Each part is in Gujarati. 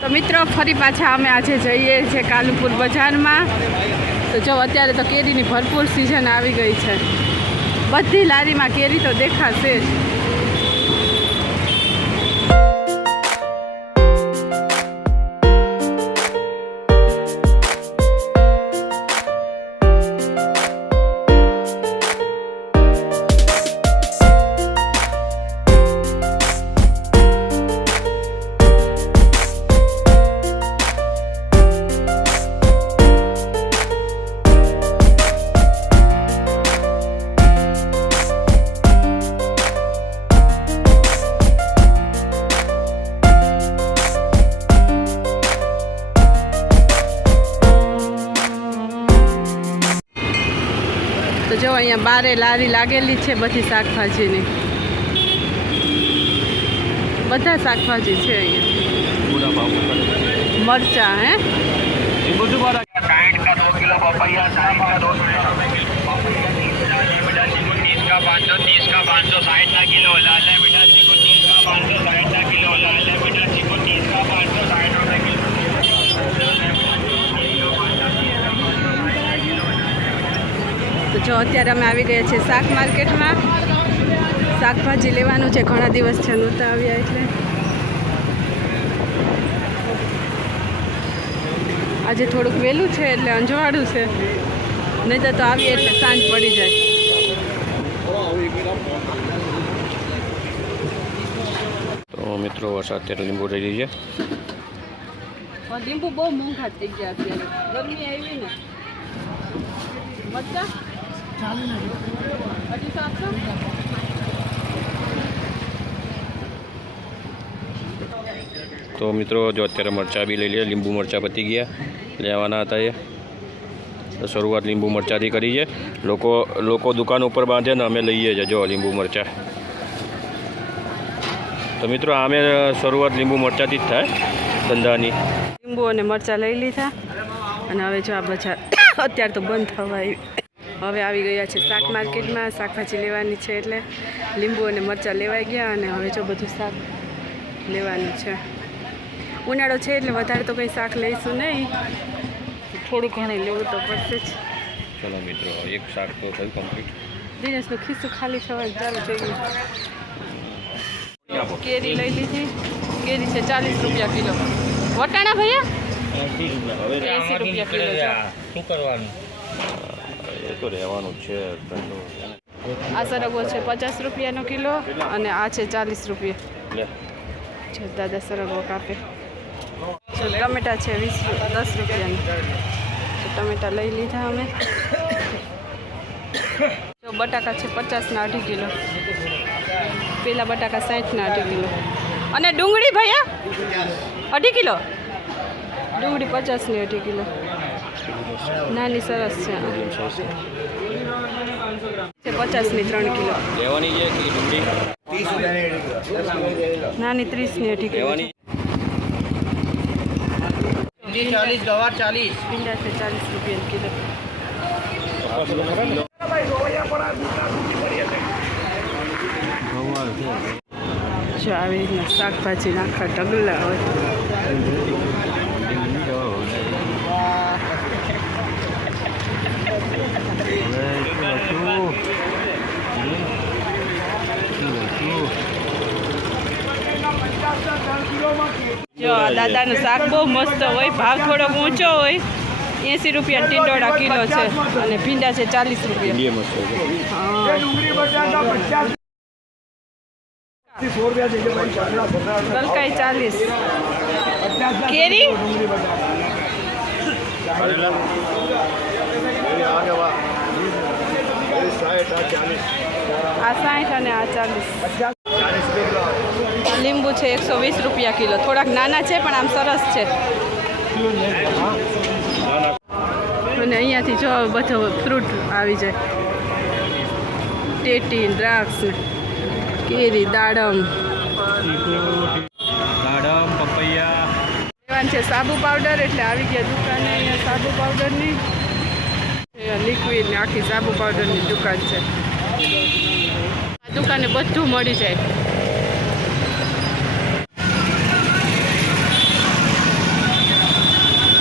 તો મિત્રો, ફરી પાછા અમે આજે જઈએ છીએ કાલુપુર બજારમાં. તો જો, અત્યારે તો કેરીની ભરપૂર સિઝન આવી ગઈ છે. બધી લારીમાં કેરી તો દેખાશે જ. તો જો અહીંયા બારે લારી લાગેલી છે બધી શાકભાજીની બધા શાકભાજી છે અહીંયા મરચા હે साइड का दो किलो पपैया साइड का दो किलो बेटा चीकू तीस का पाँच सौ तीस का पाँच सौ साठ का किलो लाल है बेटा चीकू तीस का पाँच सौ साठ का किलो लाल है बेटा चीकू तीस का पाँच सौ साठ જો અત્યારે અમે આવી ગયા છીએ શાક માર્કેટમાં. શાકભાજી લેવાનું છે ઘણા દિવસ છે નહોતા આવ્યા એટલે. આજે થોડુંક વહેલું છે એટલે અંજવાળું છે. નહીં તો આવીએ એટલે સાંજ પડી જાય. તો મિત્રો વરસાદ અત્યારે લીંબુ રહી છે. લીંબુ બહુ મોંઘા થઈ ગયા અત્યારે ગરમી આવી ને. મરચા? તો મિત્રો, જો અત્યારે મરચાં બી લઈ લઈએ. લીંબુ મરચાં પતી ગયા. લેવાના હતા એ. શરૂઆત લીંબુ મરચાંથી કરી છે. લોકો લોકો દુકાન ઉપર બાંધે ને અમે લઈએ છીએ. જો, લીંબુ મરચાં. તો મિત્રો, આમે શરૂઆત લીંબુ મરચાંથી જ થાય ધંધાની. લીંબુ અને મરચાં લઈ લીધા. અને હવે જો આ બજાર અત્યારે તો બંધ થવા આવી હવે આવી ગયા છે શાક માર્કેટમાં શાકભાજી લેવાની છે એટલે લીંબુ અને મરચાં લેવાઈ ગયા અને હવે જો બધું શાક લેવાનું છે. ઉનાળો છે એટલે વધારે તો કંઈ શાક લઈશું નહીં. થોડું ઘણું લેવું તો પડશે જ. ચલો મિત્રો એક શાક તો થયું કમ્પ્લીટ દિનેશનું ખીસું ખાલી થવાનું ચાલુ ગયું. કેરી લઈ લીધી. કેરી છે ચાલીસ રૂપિયા કિલો. વટાણા ભૈયા? એસી રૂપિયા કિલો શું કરવાનું? એ તો રહેવાનું છે આ સરગવો છે પચાસ રૂપિયાનો કિલો અને આ છે ચાલીસ રૂપિયા. છે દાદા સરગવો કાપે. ટમેટા છે વીસ દસ રૂપિયાની. તો ટમેટા લઈ લીધા અમે. જો બટાકા છે પચાસના અઢી કિલો. પેલા બટાકા સાઠના અઢી કિલો. અને ડુંગળી ભૈયા? અઢી કિલો? ડુંગળી પચાસની અઢી કિલો. નાની સરસ છે. પચાસની ત્રણ કિલો. લેવાની છે નાની ત્રીસની અઢી લેવાની? ચાલીસ ગવાર ચાલીસ. ભીંડા છે ચાલીસ રૂપિયા કિલો. જો આવી રીતના શાકભાજી નાખા ઢગલા હોય. જો દાદાનું શાક બહુ મસ્ત હોય ભાવ થોડોક ઊંચો હોય એંસી રૂપિયા ટીંડોળા કિલો છે અને ભીંડા છે ચાલીસ રૂપિયા. ગલકાઈ ચાલીસ. કેરી? આ સાઠ અને આ ચાલીસ. લીંબુ છે એકસો વીસ રૂપિયા કિલો. થોડાક નાના છે પણ આમ સરસ છે. અને અહીંયાથી જો બધો ફ્રૂટ આવી જાય. ટેટી દ્રાક્ષ કેરી દાડમ. દાડમ પપૈયા. છે સાબુ પાવડર એટલે આવી ગયા દુકાને અહીંયા સાબુ પાવડરની લિક્વિડ ને આખી સાબુ પાવડરની દુકાન છે. આ દુકાને બધું મળી જાય.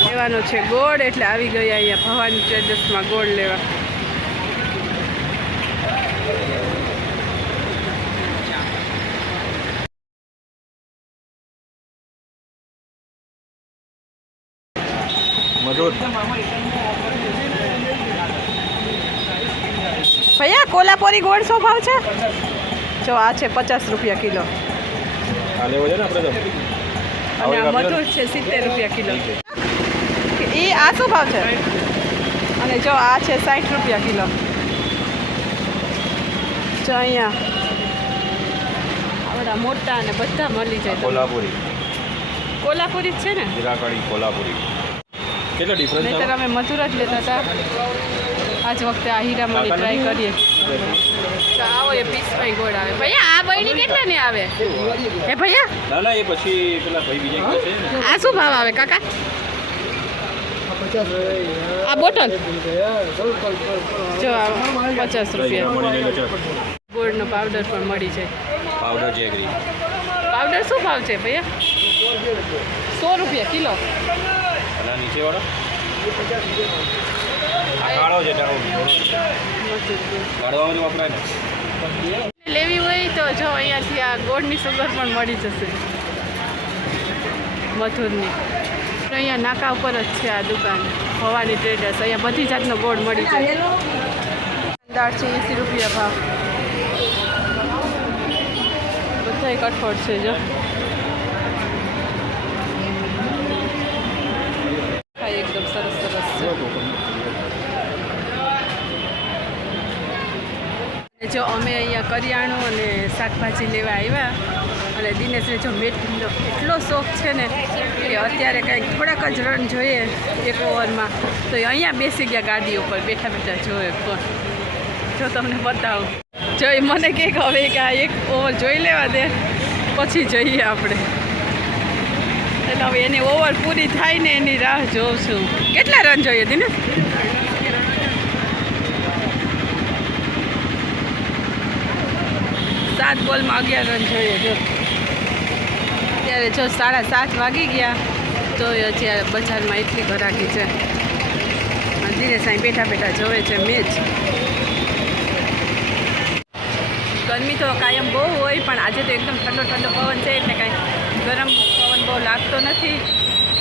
લેવાનો છે ગોળ, એટલે આવી ગયા અહીંયા ભવાની ટ્રેડર્સમાં ગોળ લેવા. મજૂર ભૈયા કોલ્હાપુરી ગોળ શું ભાવ છે? જો આ છે પચાસ રૂપિયા કિલો. અને આ મધુર છે સિત્તેર રૂપિયા કિલો. એ આ શું ભાવ છે? અને જો આ છે સાઠ રૂપિયા કિલો. જો અહીંયા. આવડા મોટા અને બધા મળી જાય. કોલ્હાપુરી. કોલ્હાપુરી જ છે ને? જીરા કઢી કોલ્હાપુરી. કેટલો ડિફરન્સ નહીતર અમે મથુરા જ લેતા હતા. આજ વખતે આ હીરામણી ટ્રાય કરીએ. આવો એ પીસભાઈ ગોળ આવે. ભૈયા આ બહેની કેટલા ને આવે? હે ભૈયા? ના ના એ પછી પેલા ભાઈ બીજા છે. આ શું ભાવ આવે કાકા? આ બોટલ? જો આ પચાસ રૂપિયા. ગોળનો પાવડર પણ મળી જાય. પાવડર જેગરી પાવડર શું ભાવ છે ભૈયા? સો રૂપિયા કિલો. અને નીચે વાળો આ લેવી હોય તો જો અહીંયાથી આ ગોળની સુગર પણ મળી જશે. મથુરની. અહીંયા નાકા ઉપર જ છે આ દુકાન. ભવાની ટ્રેડર્સ અહીંયા બધી જાતનો ગોળ મળી જાય. દાળ છે એંસી રૂપિયા ભાવ. બધા કઠોળ છે, જો હા એકદમ સરસ સરસ છે અને જો અમે અહીંયા કરિયાણું અને શાકભાજી લેવા આવ્યા અને દિનેશને જો મેટનો એટલો શોખ છે ને કે અત્યારે કંઈક થોડાક જ રન જોઈએ એક ઓવરમાં. તો એ અહીંયા બેસી ગયા ગાડી ઉપર, બેઠા બેઠા જોયે પણ જો તમને બતાવું. જો એ મને કે હવે કે આ એક ઓવર જોઈ લેવા દે, પછી જઈએ આપણે. એટલે હવે એની ઓવર પૂરી થાય ને એની રાહ જોઉં છું. કેટલા રન જોઈએ દિનેશ? સાત બોલમાં અગિયાર રન જોઈએ, જો. અત્યારે જો સાડા સાત વાગી ગયા તો અત્યારે બજારમાં એટલી ઘરાકી છે. દિનેશ અહીં બેઠા બેઠા જોવે છે મેચ. ગરમી તો કાયમ બહુ હોય, પણ આજે તો એકદમ ઠંડો ઠંડો પવન છે, એટલે કાંઈ ગરમ પવન બહુ લાગતો નથી.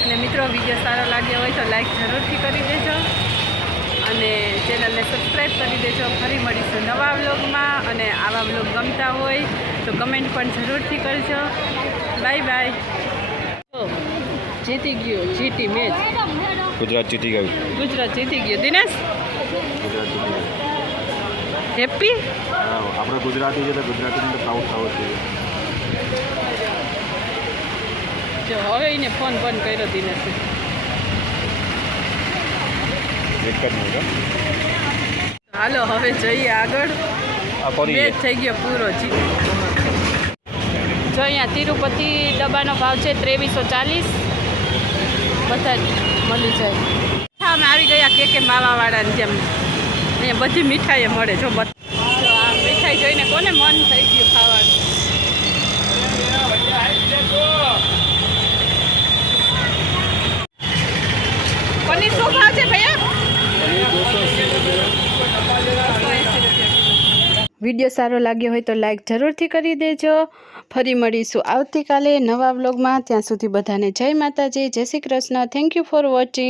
અને મિત્રો, વીડિયો સારો લાગ્યો હોય તો લાઈક જરૂરથી કરી દેજો. અને ચેનલને સબસ્ક્રાઈબ કરી દેજો. ફરી મળીશું નવા વ્લોગમાં અને આવા વ્લોગ ગમતા હોય તો કમેન્ટ પણ જરૂરથી કરજો. Bye bye. જીતી ગયો જીતી મેચ. ગુજરાત જીતી ગયું. ગુજરાત જીતી ગયો. દિનેશ? ગુજરાત જીતી ગયું. હેપી આપણે ગુજરાતી છે તો ગુજરાતીને પ્રાઉડ થવો જોઈએ. જો હવે એને ફોન બંધ કર્યો દિનેશે. એક જ મિનિટ હાલો હવે જઈએ આગળ. મેચ થઈ ગયો પૂરો જી. જો અહીંયા તિરુપતિ ડબ્બાનો ભાવ છે ત્રેવીસો ચાલીસ. બધા મળી જાય. અમે આવી ગયા કે કે માવાવાળાની જેમ. અહીંયા બધી મીઠાઈ મળે જો મીઠાઈ જોઈને કોને મન થઈ ગયું ખાવાનું પનીર શું ભાવ છે ભૈયા વીડિયો સારો લાગ્યો હોય તો લાઈક જરૂરથી કરી દેજો. ફરી મળીશું આવતીકાલે નવા વ્લોગમાં. ત્યાં સુધી બધાને જય માતાજી, જય Shri Krishna. Thank you for watching